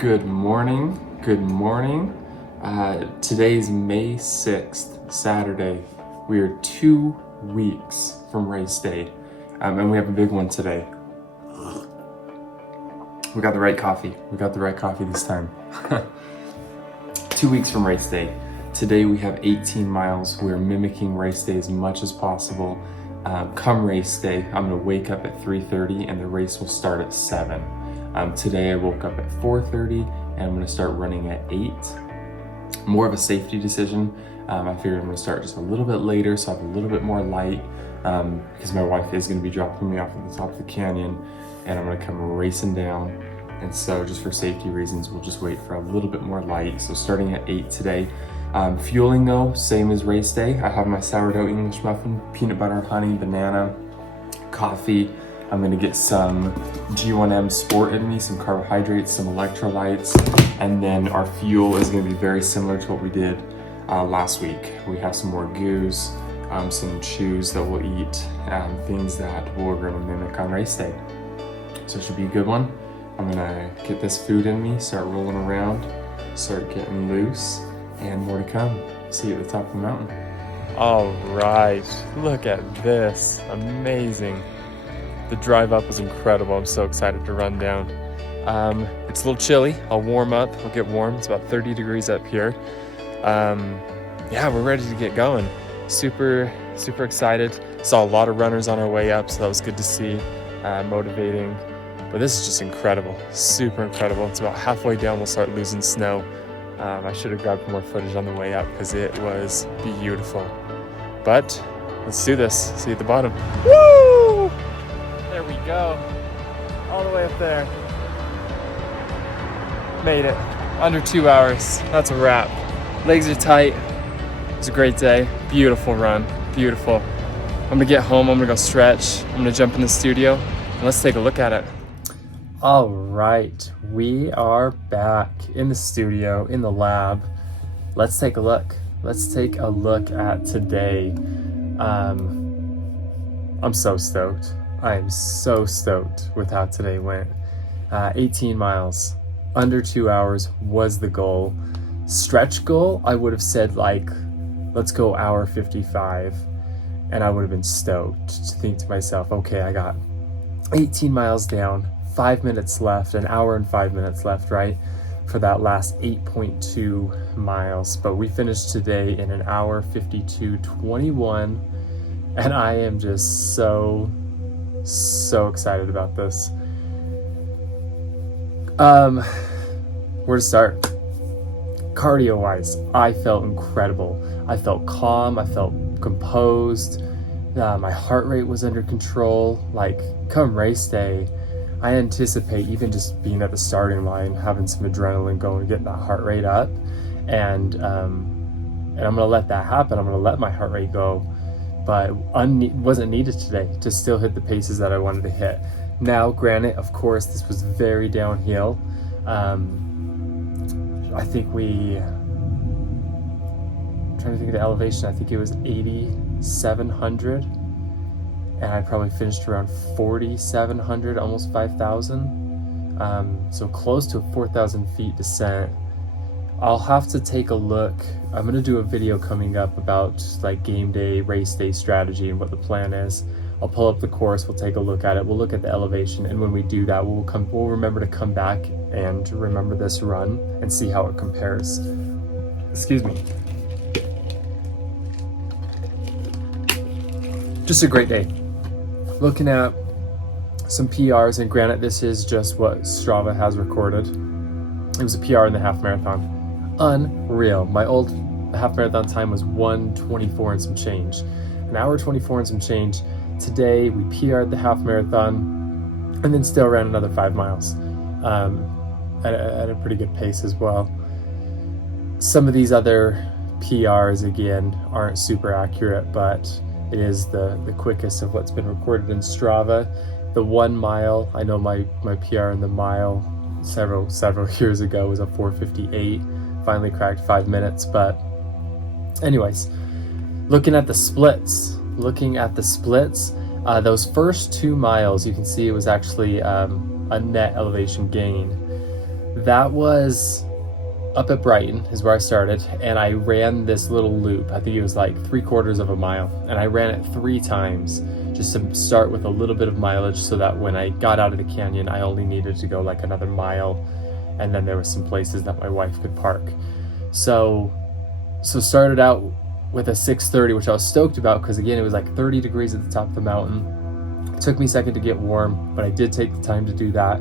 Good morning. Today's May 6th, Saturday. We are 2 weeks from race day, and we have a big one today. We got the right coffee. This time. 2 weeks from race day. Today we have 18 miles. We're mimicking race day as much as possible. Come race day, I'm gonna wake up at 3:30 and the race will start at 7. Today I woke up at 4:30 and I'm gonna start running at 8. More of a safety decision. I figured I'm gonna start just a little bit later so I have a little bit more light because my wife is gonna be dropping me off at the top of the canyon and I'm gonna come racing down. And so just for safety reasons, we'll just wait for a little bit more light. So starting at 8 today. Fueling though, same as race day. I have my sourdough English muffin, peanut butter, honey, banana, coffee. I'm gonna get some G1M Sport in me, some carbohydrates, some electrolytes, and then our fuel is gonna be very similar to what we did last week. We have some more goos, some chews that we'll eat, things that we're gonna mimic on race day. So it should be a good one. I'm gonna get this food in me, start rolling around, start getting loose, and more to come. See you at the top of the mountain. All right, look at this, amazing. The drive up was incredible. I'm so excited to run down. It's a little chilly. I'll warm up. I'll get warm. It's about 30 degrees up here. Yeah, we're ready to get going. Super excited. Saw a lot of runners on our way up, so that was good to see. Motivating. But this is just incredible. Super incredible. It's about halfway down. We'll start losing snow. I should have grabbed more footage on the way up because it was beautiful. But let's do this. See you at the bottom. Woo! There we go. All the way up there. Made it. Under 2 hours. That's a wrap. Legs are tight. It was a great day. Beautiful run. Beautiful. I'm gonna get home. I'm gonna go stretch. I'm gonna jump in the studio. And let's take a look at it. All right. We are back in the studio, in the lab. Let's take a look. Let's take a look at today. I'm so stoked. I am so stoked with how today went. 18 miles, under 2 hours was the goal. Stretch goal, I would have said let's go hour 55. And I would have been stoked to think to myself, okay, I got 18 miles down, 5 minutes left, an hour and 5 minutes left, right? For that last 8.2 miles. But we finished today in an hour 52:21. And I am just so excited about this. Where to start? Cardio wise, I felt incredible. I felt calm, I felt composed. My heart rate was under control. Come race day, I anticipate even just being at the starting line, having some adrenaline going, getting that heart rate up. And I'm gonna let that happen. I'm gonna let my heart rate go. But wasn't needed today to still hit the paces that I wanted to hit. Now, granted, of course, this was very downhill. I think I'm trying to think of the elevation, I think it was 8,700. And I probably finished around 4,700, almost 5,000. So close to a 4,000 feet descent. I'll have to take a look. I'm gonna do a video coming up about game day, race day strategy and what the plan is. I'll pull up the course, we'll take a look at it, we'll look at the elevation, and when we do that, we'll remember to come back and remember this run and see how it compares. Excuse me. Just a great day. Looking at some PRs, and granted, this is just what Strava has recorded. It was a PR in the half marathon. Unreal. My old half marathon time was 1:24 and some change. An hour 24 and some change. Today we PR'd the half marathon and then still ran another 5 miles at a pretty good pace as well. Some of these other PRs again aren't super accurate, but it is the quickest of what's been recorded in Strava. The 1 mile, I know my PR in the mile several years ago was a 4:58. Finally cracked 5 minutes. But anyways, looking at the splits, those first 2 miles, you can see it was actually a net elevation gain. That was up at Brighton is where I started, and I ran this little loop. I think it was like 3/4 of a mile, and I ran it 3 times just to start with a little bit of mileage so that when I got out of the canyon, I only needed to go like another mile, and then there were some places that my wife could park. So started out with a 6:30, which I was stoked about because again, it was like 30 degrees at the top of the mountain. It took me a second to get warm, but I did take the time to do that.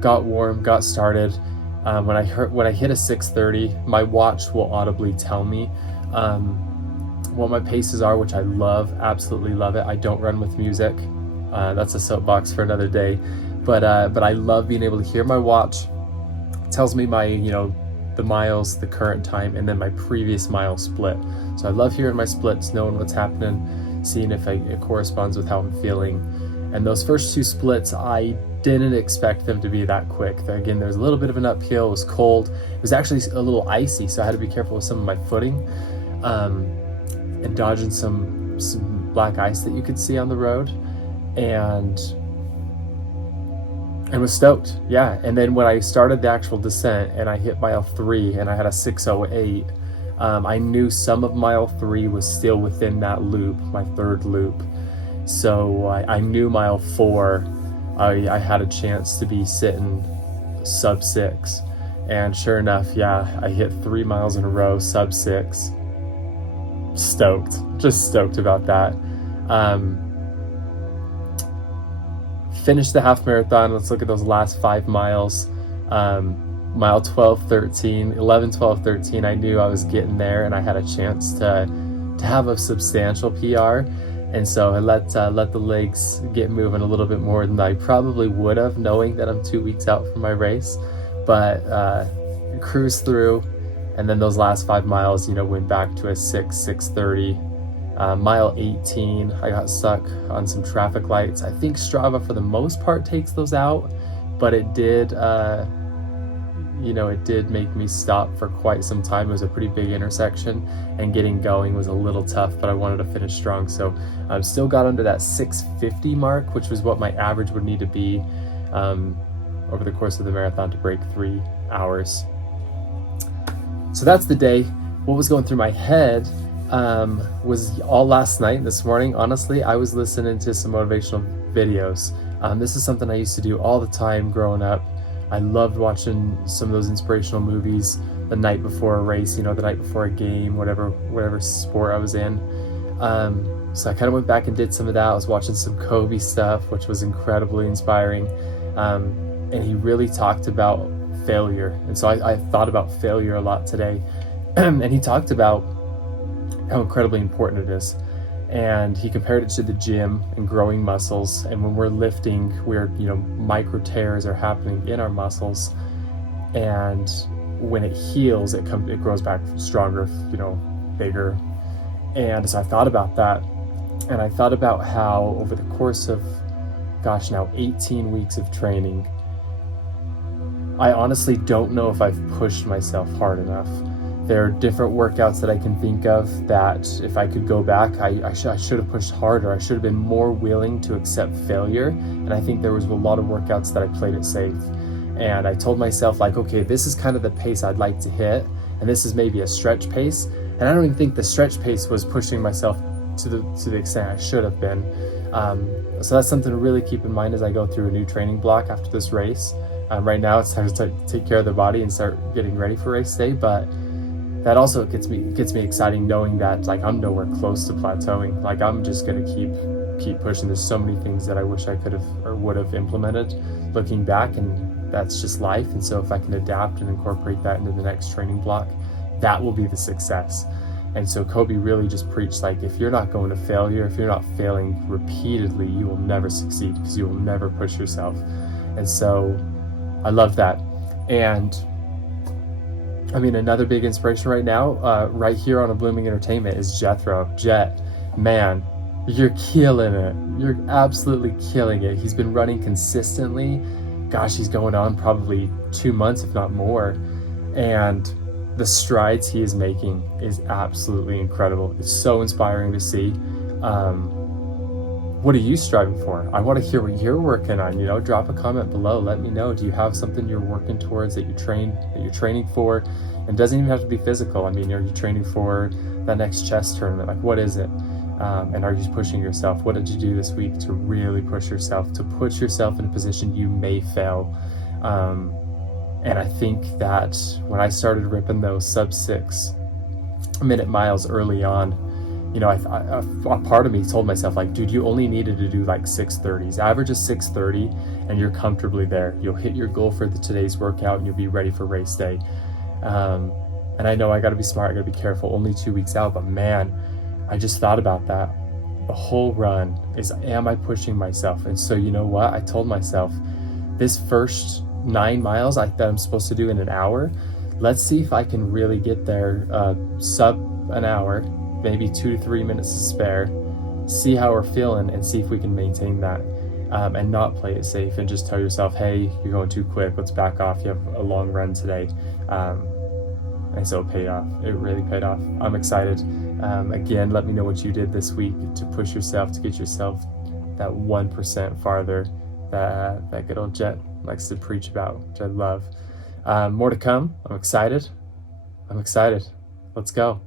Got warm, got started. When I hit a 6:30, my watch will audibly tell me what my paces are, which I love, absolutely love it. I don't run with music. That's a soapbox for another day. But I love being able to hear my watch. It tells me my, the miles, the current time, and then my previous mile split. So I love hearing my splits, knowing what's happening, seeing if it corresponds with how I'm feeling. And those first 2 splits, I didn't expect them to be that quick. Again, there was a little bit of an uphill, it was cold. It was actually a little icy, so I had to be careful with some of my footing and dodging some black ice that you could see on the road. And was stoked, yeah. And then when I started the actual descent and I hit mile 3 and I had a 6:08, I knew some of mile 3 was still within that loop, my 3rd loop. So I knew mile 4, I had a chance to be sitting sub 6. And sure enough, yeah, I hit 3 miles in a row, sub 6. Stoked, just stoked about that. Finished the half marathon. Let's look at those last 5 miles. Mile 12, 13, 11, 12, 13, I knew I was getting there and I had a chance to have a substantial PR. And so I let the legs get moving a little bit more than I probably would have, knowing that I'm 2 weeks out from my race. But cruised through, and then those last 5 miles, went back to a 6:30. Mile 18, I got stuck on some traffic lights. I think Strava for the most part takes those out, but it did, it did make me stop for quite some time. It was a pretty big intersection, and getting going was a little tough, but I wanted to finish strong. So I still got under that 6:50 mark, which was what my average would need to be over the course of the marathon to break 3 hours. So that's the day. What was going through my head was all last night and this morning. Honestly, I was listening to some motivational videos. This is something I used to do all the time growing up. I loved watching some of those inspirational movies the night before a race, the night before a game, whatever sport I was in. So I kind of went back and did some of that. I was watching some Kobe stuff, which was incredibly inspiring. And he really talked about failure. And so I thought about failure a lot today. And he talked about how incredibly important it is. And he compared it to the gym and growing muscles. And when we're lifting, micro tears are happening in our muscles. And when it heals, it grows back stronger, bigger. And so I thought about that. And I thought about how over the course of, 18 weeks of training, I honestly don't know if I've pushed myself hard enough. There are different workouts that I can think of that if I could go back, I should have pushed harder. I should have been more willing to accept failure. And I think there was a lot of workouts that I played it safe. And I told myself okay, this is kind of the pace I'd like to hit. And this is maybe a stretch pace. And I don't even think the stretch pace was pushing myself to the extent I should have been. So that's something to really keep in mind as I go through a new training block after this race. Right now it's time to take care of the body and start getting ready for race day. But that also gets me exciting knowing that I'm nowhere close to plateauing. I'm just gonna keep pushing. There's so many things that I wish I could have or would have implemented looking back, and that's just life. And so if I can adapt and incorporate that into the next training block, that will be the success. And so Kobe really just preached if you're not going to failure, if you're not failing repeatedly, you will never succeed because you will never push yourself. And so I love that. And another big inspiration right now, right here on A Blooming Entertainment, is Jethro. Jet, man, you're killing it. You're absolutely killing it. He's been running consistently. He's going on probably 2 months, if not more. And the strides he is making is absolutely incredible. It's so inspiring to see. what are you striving for? I want to hear what you're working on. Drop a comment below. Let me know. Do you have something you're working towards that you're training for? And it doesn't even have to be physical. I mean, are you training for that next chess tournament? Like, what is it? And are you pushing yourself? What did you do this week to really push yourself, to put yourself in a position you may fail? And I think that when I started ripping those sub 6 minute miles early on, a part of me told myself, like, dude, you only needed to do like 6:30s. Average is 6:30 and you're comfortably there. You'll hit your goal for today's workout and you'll be ready for race day. And I know I got to be smart. I got to be careful. Only 2 weeks out, but man, I just thought about that. The whole run is, am I pushing myself? And so, you know what? I told myself, this first 9 miles that I'm supposed to do in an hour, let's see if I can really get there sub an hour, maybe 2 to 3 minutes to spare, see how we're feeling and see if we can maintain that, and not play it safe and just tell yourself, hey, you're going too quick, let's back off, you have a long run today. And so it paid off. It really paid off. I'm excited. Again, let me know what you did this week to push yourself, to get yourself that 1% farther that good old Jet likes to preach about, which I love. More to come. I'm excited. Let's go.